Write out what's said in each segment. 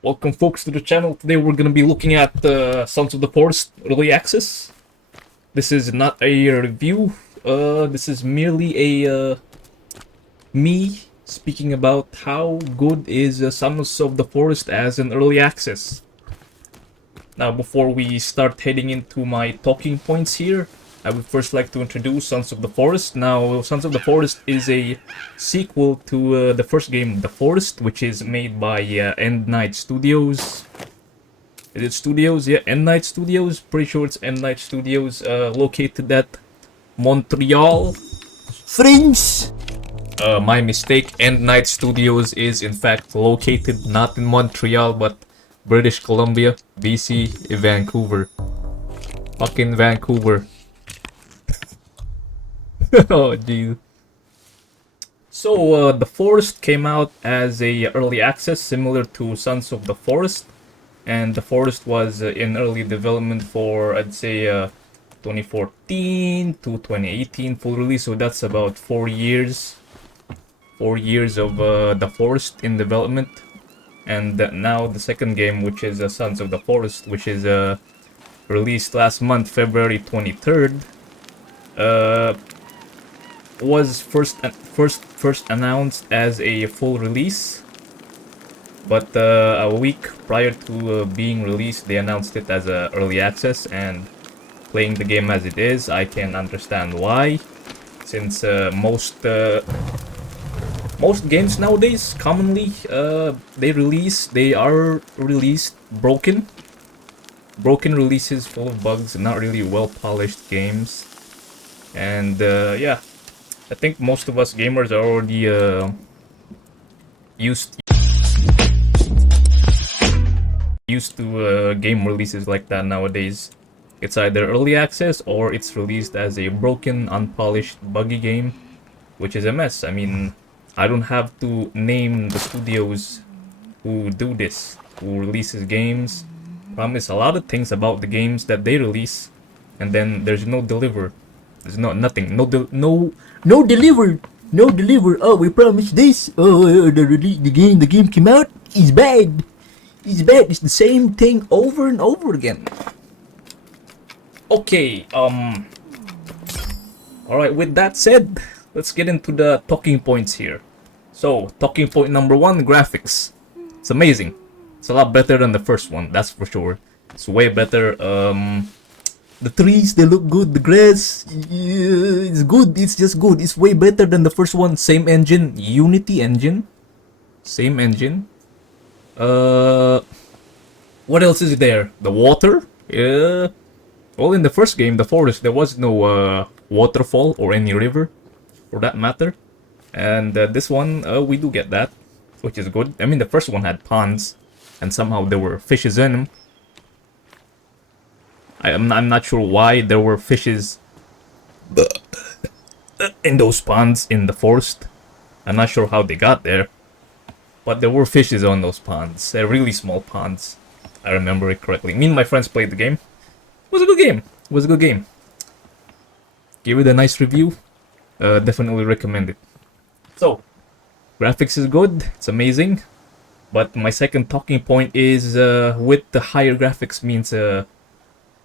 Welcome folks to the channel. Today we're going to be looking at Sons of the Forest Early Access. This is not a review, this is merely a me speaking about how good is Sons of the Forest as an early access. Now before we start heading into my talking points here, I would first like to introduce Sons of the Forest. Now, Sons of the Forest is a sequel to the first game, The Forest, which is made by End Night Studios. Is it Studios? Yeah, End Night Studios. Pretty sure it's End Night Studios, located at Montreal. French. My mistake. End Night Studios is in fact located not in Montreal, but British Columbia, BC, Vancouver. Fucking Vancouver. Oh, jeez. So, The Forest came out as a early access similar to Sons of the Forest. And The Forest was in early development for, I'd say, 2014 to 2018 full release. So that's about 4 years. 4 years of The Forest in development. And now the second game, which is Sons of the Forest, which is released last month, February 23rd. Was first announced as a full release, but a week prior to being released, they announced it as a early access. And playing the game as it is, I can understand why, since most games nowadays commonly they are released broken releases full of bugs, not really well polished games. And yeah, I think most of us gamers are already used to game releases like that nowadays. It's either early access or it's released as a broken, unpolished, buggy game, which is a mess. I mean, I don't have to name the studios who do this, who releases games, promise a lot of things about the games that they release, and then there's no deliver. There's nothing. No deliver. Oh, we promised this. Oh, the game came out. It's bad. It's the same thing over and over again. Okay, alright, with that said, let's get into the talking points here. So, talking point number one, graphics. It's amazing. It's a lot better than the first one, that's for sure. It's way better. The trees, they look good. The grass, it's good. It's just good. It's way better than the first one. Same engine, Unity engine. Same engine. What else is there? The water? Yeah. Well, in the first game, The Forest, there was no waterfall or any river, for that matter. And this one, we do get that, which is good. I mean, the first one had ponds, and somehow there were fishes in them. I'm not sure why there were fishes in those ponds in The Forest. I'm not sure how they got there, but there were fishes on those ponds. They're really small ponds. I remember it correctly. Me and my friends played the game. It was a good game. It was a good game. Give it a nice review. Definitely recommend it. So, graphics is good. It's amazing. But my second talking point is with the higher graphics means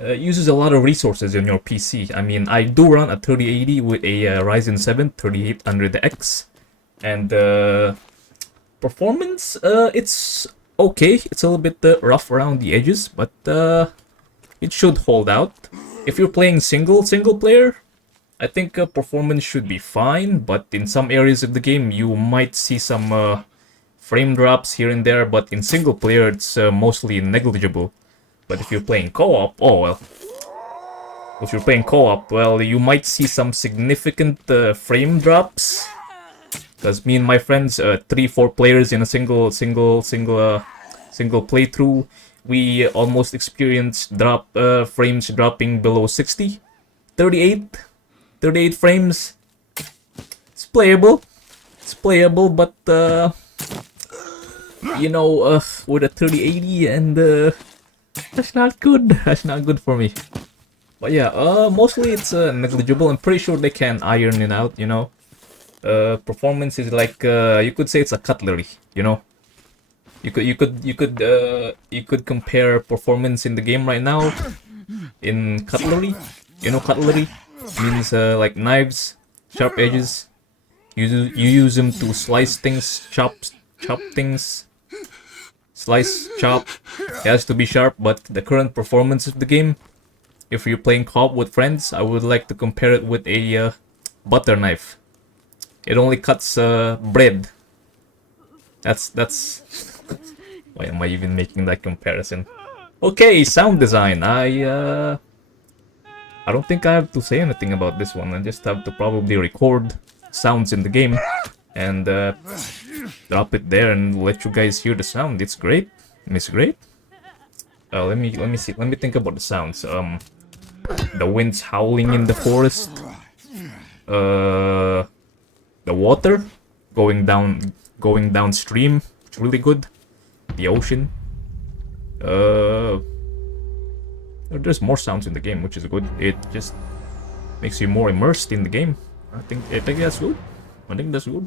uses a lot of resources in your PC. I mean, I do run a 3080 with a Ryzen 7 3800X, and performance, it's okay. It's a little bit rough around the edges, but it should hold out. If you're playing single player, I think performance should be fine, but in some areas of the game you might see some frame drops here and there, but in single player it's mostly negligible. But if you're playing co-op, oh well. If you're playing co-op, well, you might see some significant frame drops. Because me and my friends, 3-4 players in a single playthrough, we almost experienced frames dropping below 60. 38 frames. It's playable, but you know, with a 3080 and that's not good. That's not good for me. But yeah, mostly it's negligible. I'm pretty sure they can iron it out, you know. Performance is like, you could say it's a cutlery, you know. You could compare performance in the game right now in cutlery. You know cutlery means like knives, sharp edges. You use them to slice things, chop things, slice, chop. It has to be sharp, but the current performance of the game, if you're playing co-op with friends, I would like to compare it with a butter knife. It only cuts bread. That's. Why am I even making that comparison? Okay, sound design. I don't think I have to say anything about this one. I just have to probably record sounds in the game and drop it there and let you guys hear the sound. It's great. It's great. Let me see. Let me think about the sounds. The winds howling in the forest. The water going downstream. It's really good. The ocean. There's more sounds in the game, which is good. It just makes you more immersed in the game. I think that's good. I think that's good.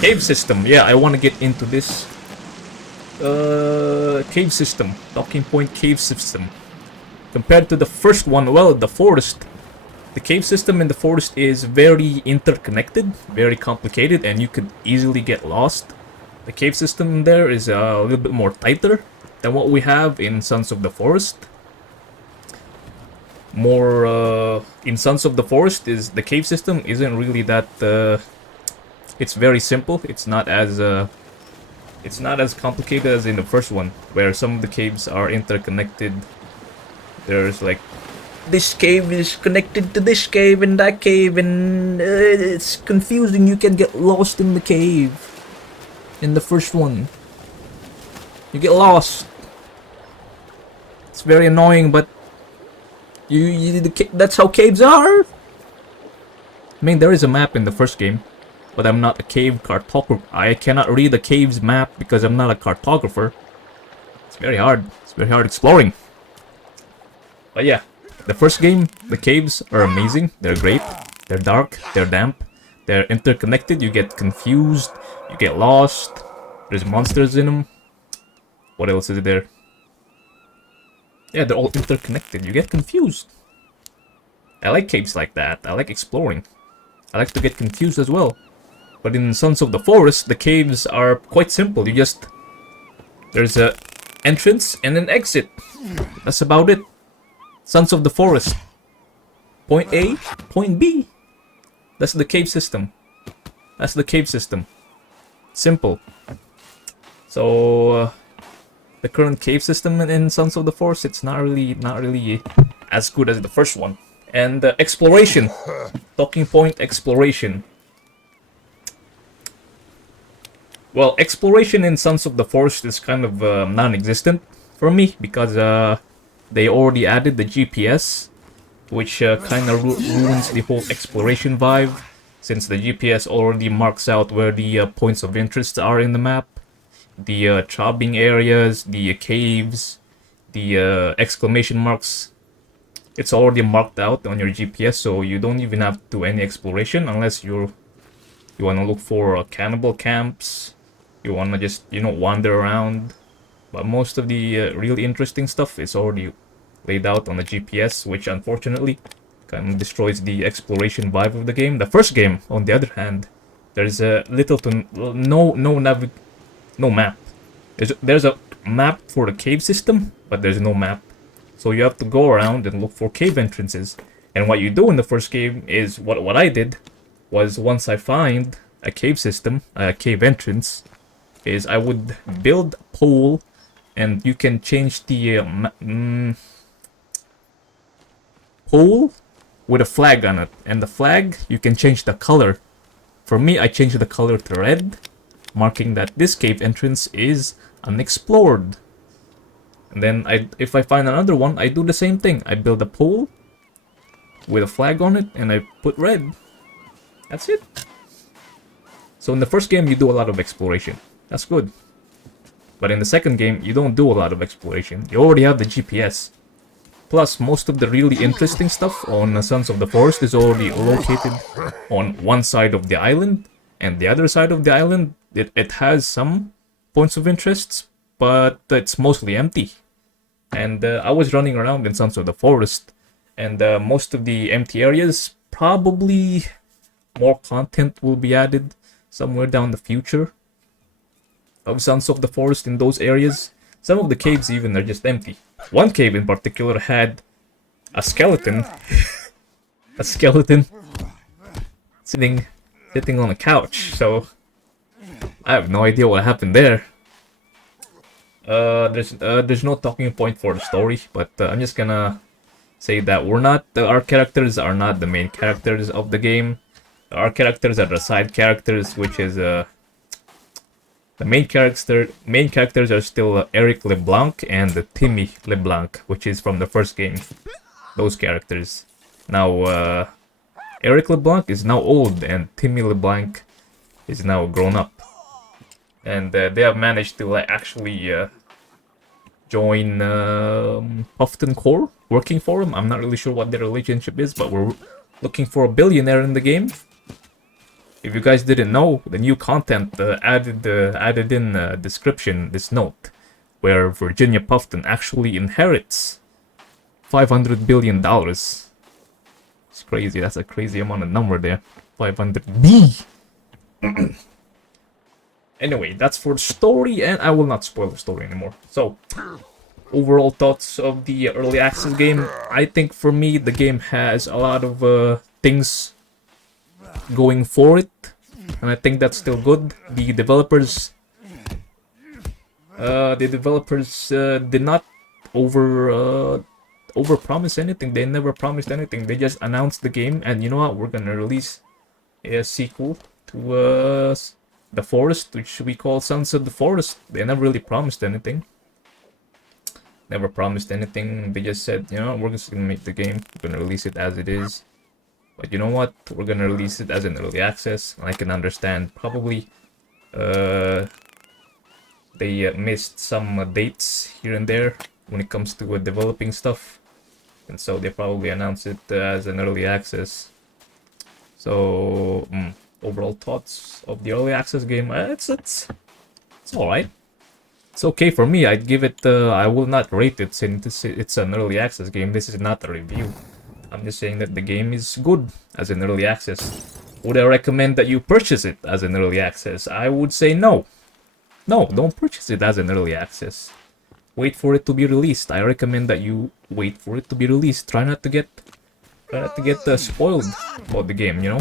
Cave system, yeah, I want to get into this. Cave system, docking point cave system. Compared to the first one, well, the forest. The cave system in the forest is very interconnected, very complicated, and you could easily get lost. The cave system there is a little bit more tighter than what we have in Sons of the Forest. In Sons of the Forest, is the cave system isn't really that. It's very simple. It's not as complicated as in the first one, where some of the caves are interconnected. There's like, this cave is connected to this cave and that cave, and it's confusing. You can get lost in the cave. In the first one, you get lost. It's very annoying, but that's how caves are. I mean, there is a map in the first game, but I'm not a cave cartographer. I cannot read the cave's map because I'm not a cartographer. It's very hard. It's very hard exploring. But yeah, the first game, the caves are amazing. They're great. They're dark. They're damp. They're interconnected. You get confused. You get lost. There's monsters in them. What else is there? Yeah, they're all interconnected. You get confused. I like caves like that. I like exploring. I like to get confused as well. But in Sons of the Forest, the caves are quite simple. There's a entrance and an exit. That's about it. Sons of the Forest. Point A, point B. That's the cave system. That's the cave system. Simple. So the current cave system in Sons of the Forest, it's not really as good as the first one. And exploration. Talking point exploration. Well, exploration in Sons of the Forest is kind of non-existent for me because they already added the GPS, which kind of ruins the whole exploration vibe. since the GPS already marks out where the points of interest are in the map, the chopping areas, the caves, the exclamation marks. It's already marked out on your GPS, so you don't even have to do any exploration unless you want to look for cannibal camps. You want to just, you know, wander around. But most of the really interesting stuff is already laid out on the GPS, which unfortunately kind of destroys the exploration vibe of the game. The first game, on the other hand, there's a little to no map. There's a map for the cave system, but there's no map. So you have to go around and look for cave entrances. And what you do in the first game is what I did was, once I find a cave system, a cave entrance, is I would build a pole, and you can change the pole with a flag on it. And the flag, you can change the color. For me, I changed the color to red, marking that this cave entrance is unexplored. And then if I find another one, I do the same thing. I build a pole with a flag on it, and I put red. That's it. So in the first game, you do a lot of exploration. That's good. But in the second game, you don't do a lot of exploration. You already have the GPS. Plus, most of the really interesting stuff on Sons of the Forest is already located on one side of the island. And the other side of the island, it has some points of interest, but it's mostly empty. And I was running around in Sons of the Forest, and most of the empty areas, probably more content will be added somewhere down the future of Sons of the Forest in those areas. Some of the caves even are just empty. One cave in particular had a skeleton, a skeleton sitting on a couch. So I have no idea what happened there. There's no talking point for the story, but I'm just gonna say that our characters are not the main characters of the game. Our characters are the side characters, which is the main characters are still Eric LeBlanc and Timmy LeBlanc, which is from the first game. Those characters. Now Eric LeBlanc is now old, and Timmy LeBlanc is now grown up. And they have managed to actually join Puffton Core, working for him. I'm not really sure what their relationship is, but we're looking for a billionaire in the game. If you guys didn't know, the new content added in description this note, where Virginia Puffton actually inherits $500 billion. It's crazy. That's a crazy amount of number there. 500 B. Anyway, that's for the story, and I will not spoil the story anymore. So, overall thoughts of the early access game. I think for me, the game has a lot of things going for it, and I think that's still good. The developers did not overpromise anything. They never promised anything. They just announced the game, and you know what? We're gonna release a sequel to The Forest, which we call Sons of the Forest. They never really promised anything. Never promised anything. They just said, you know, we're just gonna make the game. We're gonna release it as it is. But you know what? We're gonna release it as an early access. And I can understand. Probably they missed some dates here and there when it comes to developing stuff, and so they probably announced it as an early access. So overall thoughts of the early access game, it's all right. It's okay for me. I'd give it. I will not rate it since it's an early access game. This is not a review. I'm just saying that the game is good as an early access. Would I recommend that you purchase it as an early access? I would say no. No, don't purchase it as an early access. Wait for it to be released. I recommend that you wait for it to be released. Try not to get spoiled about the game, you know?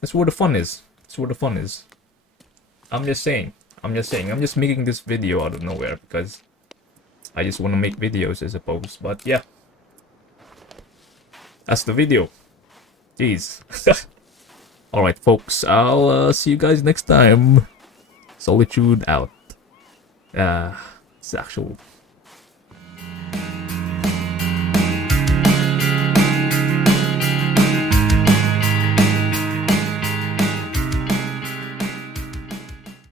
That's where the fun is. That's where the fun is. I'm just saying. I'm just making this video out of nowhere because I just want to make videos, I suppose. But yeah. That's the video. Jeez. Alright, folks. I'll see you guys next time. Solitude out. It's actual